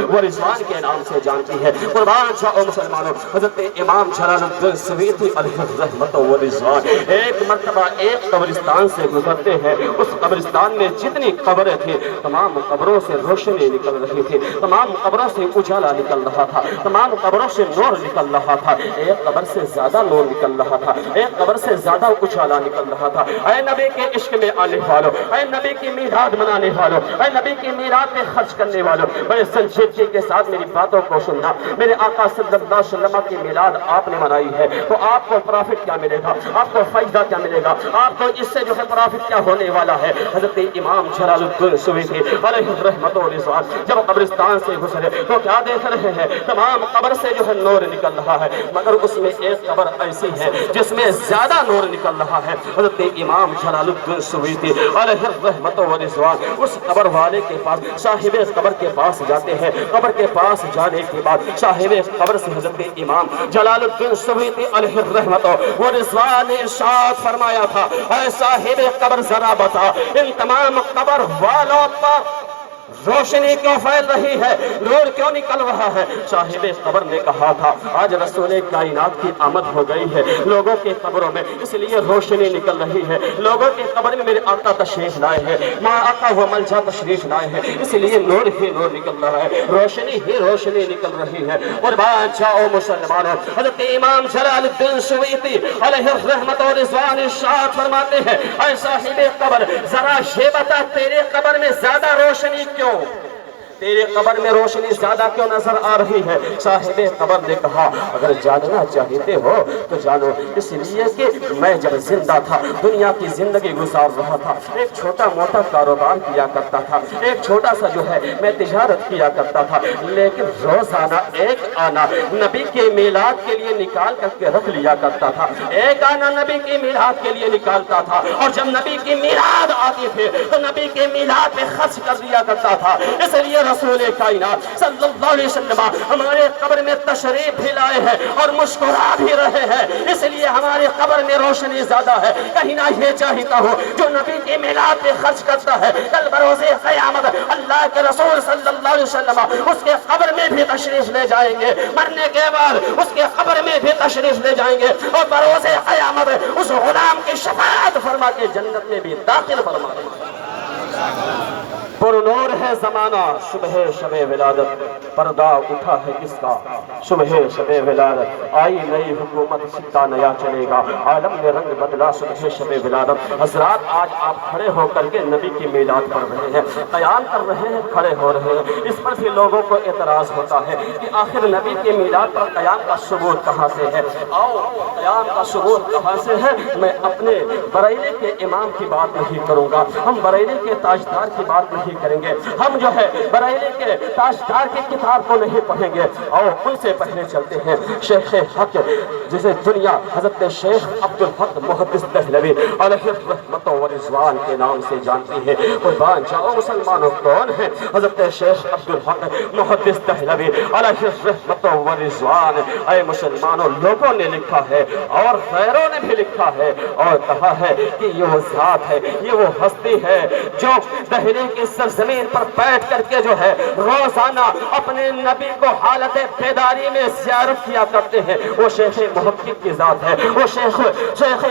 و رضوان کے نام سے جانتی ہے۔ قربان جاؤ مسلمانوں، حضرت امام جلال الدین سویتی علیہ الرحمت و رضوان ایک مرتبہ ایک قبرستان سے گزرتے ہیں۔ اس قبرستان میں جتنی قبریں تھیں تمام قبروں سے روشنی نکل رہی تھی، تمام قبروں سے اجالا نکل رہا تھا، تمام قبروں سے نور نکل رہا تھا۔ ایک قبر سے زیادہ نور نکل رہا تھا، ایک قبر سے زیادہ اجالا نکل رہا تھا۔ اے نبی کے عشق میں آنے والوں، اے نبی کی میلاد منانے والوں، اے نبی کی میلاد میں خرچ کرنے والوں، بڑے سنجیدگی کے ساتھ میری باتوں کو سننا۔ میرے آقا صلی اللہ علیہ وسلم کی میلاد آپ نے منائی ہے تو آپ کو پرافٹ کیا ملے گا، آپ کو فائدہ کیا ملے گا، آپ کو اس سے جو ہے پرافٹ کیا ہونے والا ہے۔ حضرت امام جلال الدین سویتی علیہ الرحمت و رضوان جب قبرستان سے گزرے تو کیا دیکھ رہے ہیں؟ تمام قبر سے جو ہے نور نکل رہا ہے، مگر اس میں ایک قبر ایسی ہے جس میں زیادہ نور نکل رہا ہے۔ حضرت امام جلال الدین سویتی علیہ الرحمت و رضوان اس قبر والے کے پاس، صاحب قبر کے پاس جاتے ہیں۔ قبر کے پاس جانے کے بعد صاحب قبر سے حضرت امام جلال الدین سویتی علیہ الرحمت و رضوان نے ارشاد فرمایا تھا، اے صاحب قبر ذرا بتا ان تمام قبر والوں پر روشنی کیوں پھیل رہی ہے، نور کیوں نکل رہا ہے؟ صاحب قبر نے کہا تھا آج رسول کائنات کی آمد ہو گئی ہے لوگوں کے قبروں میں، اس لیے روشنی نکل رہی ہے۔ لوگوں کے قبر میں میرے آقا تشریف لائے ہیں، ماں آقا و ملجا تشریف لائے ہیں، اس لیے نور ہی نور نکل رہا ہے، روشنی ہی روشنی نکل رہی ہے۔ اور بات جاؤ مسلمانوں، حضرت امام جلال الدین سویتی علیہ الرحمت و رضوان ارشاد فرماتے ہیں، اے صاحب قبر ذرا یہ بتا تیرے قبر میں زیادہ روشنی کیوں، تیرے قبر میں روشنی زیادہ کیوں نظر آ رہی ہے؟ صاحب قبر نے کہا اگر جاننا چاہتے ہو تو جانو، اس لیے کہ میں جب زندہ تھا دنیا کی زندگی گزار رہا تھا، ایک چھوٹا موٹا کاروبار کیا کرتا تھا، ایک چھوٹا سا جو ہے میں تجارت کیا کرتا تھا، لیکن روزانہ ایک آنا نبی کے میلاد کے لیے نکال کر کے رکھ لیا کرتا تھا، ایک آنا نبی کی میلاد کے لیے نکالتا تھا، اور جب نبی کی میلاد آتی تھی تو نبی کے میلاد میں خرچ کر دیا کرتا تھا۔ اس لیے رسول کائنات صلی اللہ علیہ وسلم ہمارے قبر میں تشریف بھی لائے ہیں اور مسکرا بھی رہے ہیں، اس لیے ہمارے قبر میں روشنی زیادہ ہے۔ کہیں نہ یہ چاہتا ہوں جو نبی کی میلاد پہ خرچ کرتا ہے کل بروز قیامت اللہ کے رسول صلی اللہ علیہ وسلم اس کے قبر میں بھی تشریف لے جائیں گے، مرنے کے بعد اس کے قبر میں بھی تشریف لے جائیں گے، اور بروز قیامت اس غلام کی شفاعت فرما کے جنت میں بھی داخل فرما دیں گے۔ پر نور ہے زمانہ صبح شب ولادت، پردہ اٹھا ہے کس کا صبح شب ولادت، آئی نئی حکومت سکہ نیا چلے گا، عالم نے رنگ بدلا صبح شب ولادت۔ حضرات آج آپ کھڑے ہو کر کے نبی کی میلاد پڑھ رہے ہیں، قیام کر رہے ہیں، کھڑے ہو رہے ہیں، اس پر بھی لوگوں کو اعتراض ہوتا ہے کہ آخر نبی کی میلاد پر قیام کا ثبوت کہاں سے ہے؟ آؤ قیام کا ثبوت کہاں سے ہے؟ میں اپنے بریلی کے امام کی بات نہیں کروں گا، ہم بریلی کے تاجدار کی بات نہیں کریں گے، ہم جو ہے بریلی کے تاجدار کی کتاب کو نہیں پڑھیں گے، اور ان سے پہلے چلتے ہیں شیخ حق جسے دنیا حضرت شیخ عبدالحق محدث دہلوی علیہ الرحمت و رضوان کے نام سے جانتی ہے۔ قربان جاؤ مسلمانوں کون ہیں حضرت شیخ عبدالحق محدث دہلوی علیہ الرحمت و رضوان؟ اے مسلمانوں لوگوں نے لکھا ہے اور غیروں نے بھی لکھا ہے اور کہا ہے کہ یہ وہ ذات ہے، یہ وہ ہستی ہے جو دہلی کی سرزمین پر بیٹھ کر کے جو ہے روزانہ اپنے نبی کو حالت بیداری میں زیارت کیا کرتے ہیں، وہ شیخ محقق کی ذات ہے، وہ شیخ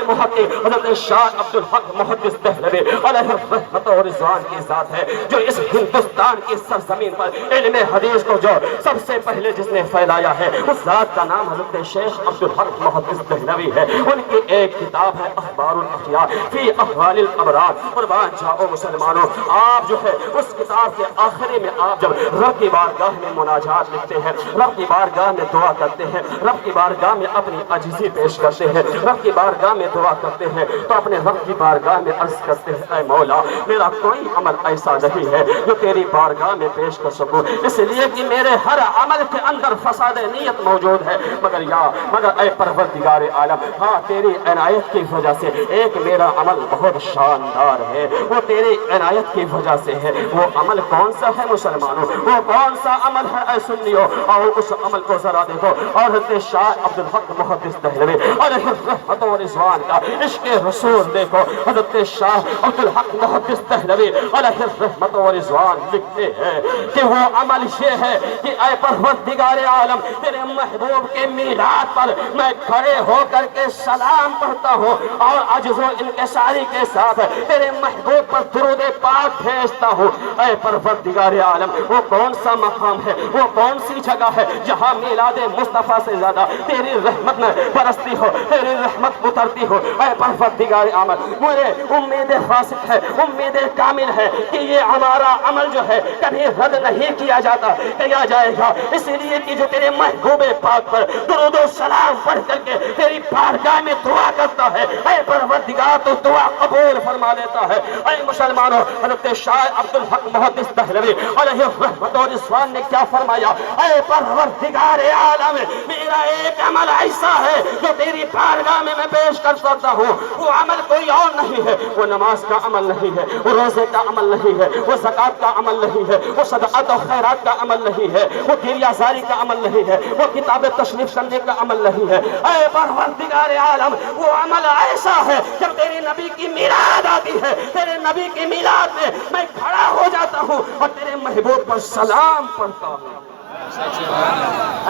محقق حضرت شاہ عبدالحق محدث دہلوی علیہ الرحمت و رضوان کی ذات ہے، جو اس ہندوستان کی سرزمین پر علم حدیث کو جو سب سے پہلے جس نے پھیلایا ہے اس ذات کا نام حضرت شیخ عبدالحق محدث دہلوی ہے۔ ان کی ایک کتاب ہے اخبار الاخیار فی احوال الابرار۔ قربان جاؤ مسلمانوں، آپ جو ہے اس کتاب کے آخری میں آپ جب رب کی بارگاہ میں مناجات لکھتے ہیں، رب کی بارگاہ میں دعا کرتے ہیں، رب کی بارگاہ میں اپنی عجزی پیش کرتے ہیں، رب کی بارگاہ میں دعا کرتے ہیں تو اپنے رب کی بارگاہ میں عرض کرتے ہیں اے مولا میرا کوئی عمل ایسا نہیں ہے جو تیری بارگاہ میں پیش کر سکوں، اس لیے کہ میرے ہر عمل کے اندر فساد نیت موجود ہے، مگر اے پروردگار عالم ہاں تیری عنایت کی وجہ سے ایک میرا عمل بہت شاندار ہے، وہ تیری عنایت کی وجہ سے ہے۔ ہیں وہ عمل کون سا ہے مسلمانوں؟ وہ کون سا عمل ہے اے سنیوں؟ اور اس عمل کو ذرا دیکھو. اور حضرت شاہ عبدالحق محدث دہلوی علیہ رحمت و رضوان کا عشق رسول دیکھو. حضرت شاہ عبدالحق محدث دہلوی علیہ رحمت و رضوان لکھتے ہیں کہ وہ عمل یہ ہے کہ اے پروردگار عالم تیرے محبوب کے میلاد پر میں کھڑے ہو کر کے سلام پڑھتا ہوں اور عجز و انکساری کے ساتھ تیرے محبوب پر درود پاک بھیجتا ہوں. اے پروردگار عالم وہ کون سا مقام ہے، وہ کون سی جگہ ہے جہاں میلاد مصطفیٰ سے زیادہ تیری رحمت میں برستی ہو، تیری رحمت اترتی ہو. اے پروردگار عالم مجھے امید فاسق ہے، امید کامل ہے کہ یہ ہمارا عمل جو ہے کبھی رد نہیں کیا جاتا، کیا جائے گا. اس لیے کہ جو تیرے محبوب پاک پر درود و سلام پڑھ کر کے تیری بارگاہ میں دعا کرتا ہے اے پروردگار تو دعا قبول فرما لیتا ہے. اے مسلمانوں حضرت شاہ عبدالحق محدث دہلوی علیہ رحمت و رضوان نے کیا فرمایا؟ اے پروردگار عالم میرا ایک عمل ایسا ہے جو تیری بارگاہ میں پیش کر سکتا ہوں. وہ عمل کوئی اور نہیں ہے، وہ نماز کا عمل نہیں ہے، وہ روزے کا عمل نہیں ہے، وہ زکوٰۃ کا عمل نہیں ہے، وہ صدقات و خیرات کا عمل نہیں ہے، وہ گریہ زاری کا عمل نہیں ہے، وہ کتاب تشریف کرنے کا عمل نہیں ہے. اے پروردگار عالم وہ عمل ایسا ہے جب تیری نبی کی میلاد آتی ہے، تیرے نبی کی میلاد میں میں کھڑا ہو جاتا ہوں اور تیرے محبوب پر سلام پڑھتا ہوں.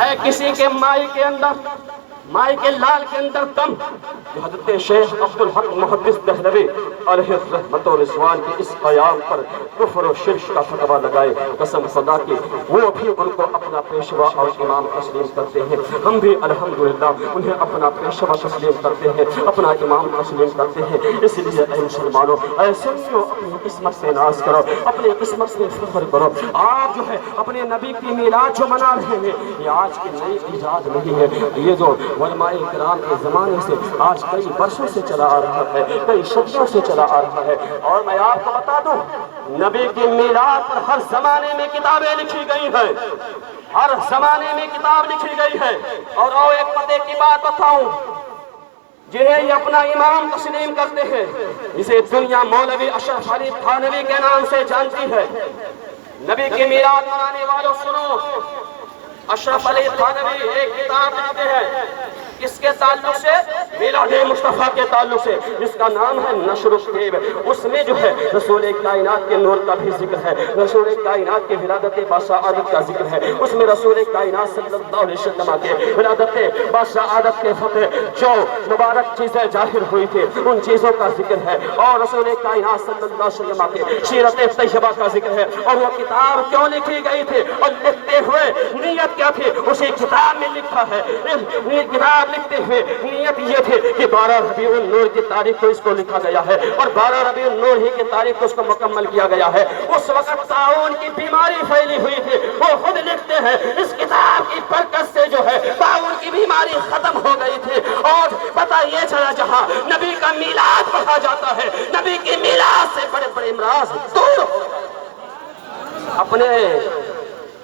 اے کسی کے مائی کے اندر، مائی کے لال کے اندر دم جو حضرت شیخ عبدالحق محدث دہلوی علیہ رحمت و رضوان کے اس قیام پر کفر و شرک کا فتویٰ لگائے، قسم خدا کی وہ بھی ان کو اپنا پیشوا اور امام تسلیم کرتے ہیں. ہم بھی الحمدللہ انہیں اپنا پیشوا تسلیم کرتے ہیں، اپنا امام تسلیم کرتے ہیں. اس لیے اے مسلمانوں، اے سنیوں اپنی قسمت سے ناز کرو، اپنی قسمت سے فخر کرو. آپ جو ہے اپنے نبی کی میلاد جو منا رہے ہیں یہ آج کی نئی ایجاد نہیں ہے، یہ جو علماء کرام کے زمانے سے آج کئی برسوں سے چلا آ رہا ہے، کئی صدیوں سے چلا آ رہا ہے. اور میں آپ کو بتا دوں نبی کی میلاد پر ہر زمانے میں کتابیں لکھی گئی ہیں، ہر زمانے میں کتاب لکھی گئی ہے. اور ایک پتے کی بات بتاؤں، جنہیں یہ اپنا امام تسلیم کرتے ہیں، جسے دنیا مولوی اشرف علی تھانوی کے نام سے جانتی ہے. نبی کی میلاد منانے والوں سنو، اشرف علی تھانوی ایک کتاب لکھتے ہیں اس کے تعلق سے، میلاد مصطفیٰ کے تعلق سے، جس کا نام ہے نشر الطیب. اس میں جو ہے رسول کائنات کے نور کا بھی ذکر ہے، رسول کائنات کے ولادت باسعادت کا ذکر ہے. اس میں رسول کائنات صلی اللہ علیہ وسلم کے ولادت باسعادت کے فتح جو مبارک چیزیں ظاہر ہوئی تھی ان چیزوں کا ذکر ہے. اور رسول کائنات صلی اللہ علیہ وسلم کے سیرت طیبہ کا ذکر ہے. اور وہ کتاب کیوں لکھی گئی تھی اور لکھتے ہوئے نیت کیا تھی اسی کتاب میں لکھا ہے. کتاب لکھتے ہوئے نیت یہ تھی کہ 12 ربیع النور کی تاریخ کو اس کو لکھا گیا ہے اور 12 ربیع النور ہی کی تاریخ کو اس کو مکمل کیا گیا ہے. اس وقت طاعون کی بیماری پھیلی ہوئی تھی. وہ خود لکھتے ہیں اس کتاب کی برکت سے جو ہے طاعون کی بیماری ختم ہو گئی تھی. اور پتہ یہ چلا جہاں نبی کا میلاد پڑھا جاتا ہے نبی کی میلاد سے بڑے بڑے امراض دور ہو جاتے ہیں. اپنے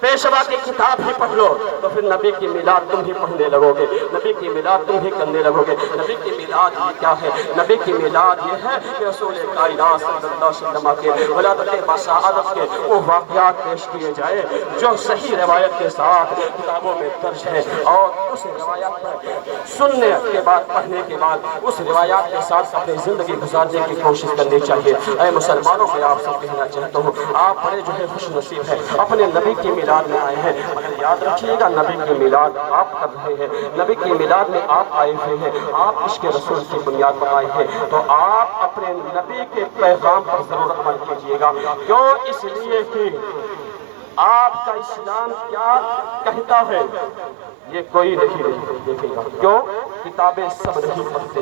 پیشوا کی کتاب بھی پڑھ لو تو پھر نبی کی میلاد تم بھی پڑھنے لگو گے، نبی کی میلاد تم بھی کرنے لگو گے. نبی کی میلاد یہ کیا ہے؟ نبی کی میلاد یہ ہے کہ رسول کائنات صلی اللہ علیہ وسلم کے ولادت باسعادت کے وہ واقعات پیش کیے جائے جو صحیح روایت کے ساتھ کتابوں میں درج ہے. اور اس روایات پر سننے کے بعد، پڑھنے کے بعد اس روایات کے ساتھ اپنی زندگی گزارنے کی کوشش کرنی چاہیے. اے مسلمانوں میں آپ سے کہنا چاہتا ہوں آپ بڑے جو ہے خوش نصیب ہیں، اپنے نبی کی میلاد میں آئے ہیں. مگر یاد رکھیے گا نبی کی میلاد آپ کر رہے ہیں، نبی کی میلاد میں آپ آئے ہوئے ہیں، آپ عشق رسول کی بنیاد پر آئے ہیں تو آپ اپنے نبی کے پیغام پر ضرور عمل کیجیے گا. کیوں؟ اس لیے کہ آپ کا اسلام کیا کہتا ہے یہ کوئی نہیں دیکھے گا. کیوں؟ کتابیں سب نہیں پڑھتے.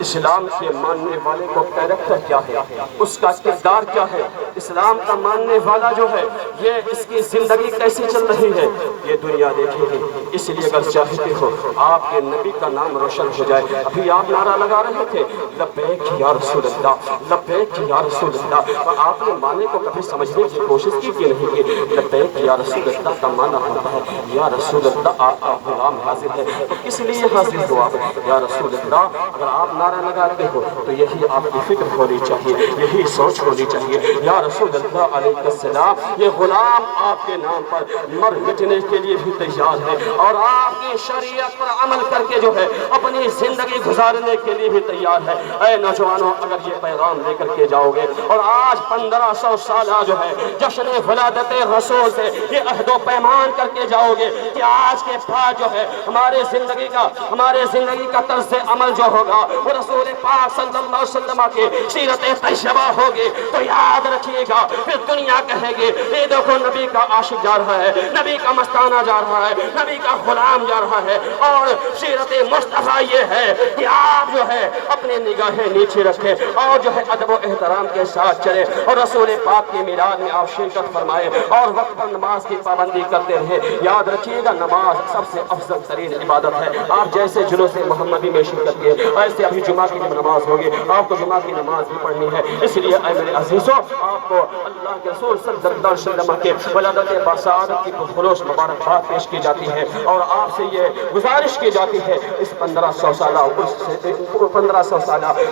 اسلام سے ماننے والے کو کیریکٹر کیا ہے، اس کا کردار کیا ہے، اسلام کا ماننے والا جو ہے یہ اس کی زندگی کیسی چل رہی ہے یہ دنیا دیکھے گی. اس لیے اگر چاہتے ہو آپ کے نبی کا نام روشن ہو جائے، ابھی آپ نعرہ لگا رہے تھے لبیک یا رسول اللہ، لبیک یا رسول اللہ، تو آپ نے معنی کو کبھی سمجھنے کی کوشش کی کہ نہیں کہ لبیک یا رسول اللہ کا معنی ہوتا ہے یا رسول اللہ آپ کا غلام حاضر ہے. تو اس لیے حاضر ہوا جواب ہے یا رسول اللہ اگر آپ نعرہ لگاتے ہو تو یہی آپ کی فکر ہونی چاہیے، یہی سوچ ہونی چاہیے یا رسول اللہ علیہ السلام یہ غلام آپ کے نام پر مر مٹنے کے لیے بھی تیار ہے اور آپ کی شریعت پر عمل کر کے جو ہے اپنی زندگی گزارنے کے لیے بھی تیار ہے۔ اے نوجوانوں اگر یہ پیغام لے کر کے جاؤ گے اور آج 1500 سالہ جو ہے جشن ولادت رسول سے یہ عہد و پیمان کر کے جاؤ گے کہ آج کے بعد جو ہے ہمارے زندگی کا طرز عمل جو ہوگا وہ رسول پاک صلی اللہ علیہ وسلم کے سیرت طیبہ ہوگی، تو یاد رکھیے گا پھر دنیا کہے گی یہ دیکھو نبی کا عاشق جا رہا ہے، نبی کا مستانہ جا رہا ہے، نبی کا غلام جا رہا ہے۔ اور سیرت مصطفیٰ یہ ہے کہ آپ جو ہے اپنے نگاہیں نیچے رکھیں اور جو ہے ادب و احترام کے ساتھ چلے اور رسول پاک کی میلاد میں آپ شرکت فرمائے اور وقت پر نماز کی پابندی کرتے رہے۔ یاد رکھیے گا نماز سب سے افضل ترین عبادت ہے۔ آپ جیسے جلوس محمدی میں شرکت کیے ایسے ابھی جمعہ کی نماز ہوگی، آپ کو جمعہ کی نماز بھی پڑھنی ہے۔ اس لیے اے میرے عزیزوں آپ کو اللہ کے رسول صلی اللہ علیہ وسلم کے ولادت باسعادت کی خلوص مبارکباد پیش کی جاتی ہے اور آپ سے یہ گزارش کی جاتی ہے اس 1500 سالہ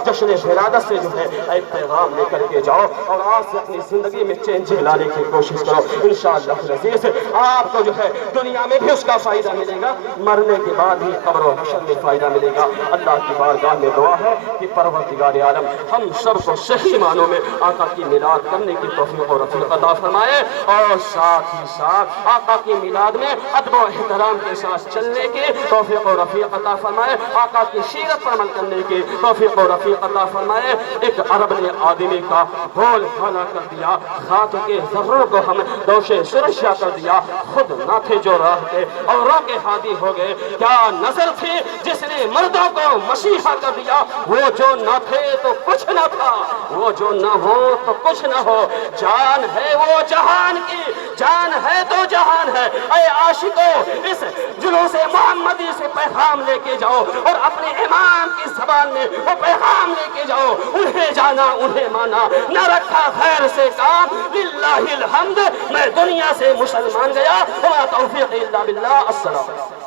جشن ولادت سے جو ہے ایک پیغام لے کر کے جاؤ اور آپ سے اپنی زندگی میں چینج لانے کی کوشش کرو۔ انشاءاللہ العزیز آپ کو جو ہے دنیا میں بھی اس کا فائدہ ملے گا، مرنے کے بعد بھی قبر و حشر میں فائدہ ملے گا۔ اللہ کی بارگاہ میں دعا ہے کہ پروردگار عالم ہم سب کو صحیح معنوں میں آقا کی میلاد کرنے کی توفیق و رفیق عطا فرمائے اور ساتھ ہی ساتھ آقا کی میلاد میں ادب و احترام کے ساتھ چلنے کی توفیق و رفیق عطا فرمائے، آقا کی سیرت پر عمل کرنے کی توفیق و رفیق عطا فرمائے۔ ایک عرب نے آدمی کا بول کھانا کر دیا، خاک کے ذروں کو ہم دوش سرشیا کر دیا، خود نہ تھے جو راہ تھے اوروں کے ہادی ہو گئے، کیا نظر تھی جس نے مردوں کو مسیحا کر دیا، وہ جو نہ تھے تو کچھ نہ تھا، وہ جو نہ ہو تو کچھ نہ ہو، جان ہے وہ جہان کی، جان ہے تو جہان ہے۔ اے عاشقو اس جلوس محمدی سے پیغام لے کے جاؤ اور اپنے امام کی زبان میں وہ پیغام لے کے جاؤ، انہیں جانا انہیں مانا، نہ رکھا خیر سے کام، للہ الحمد میں دنیا سے مسلمان گیا، وما توفیق الا باللہ۔ السلام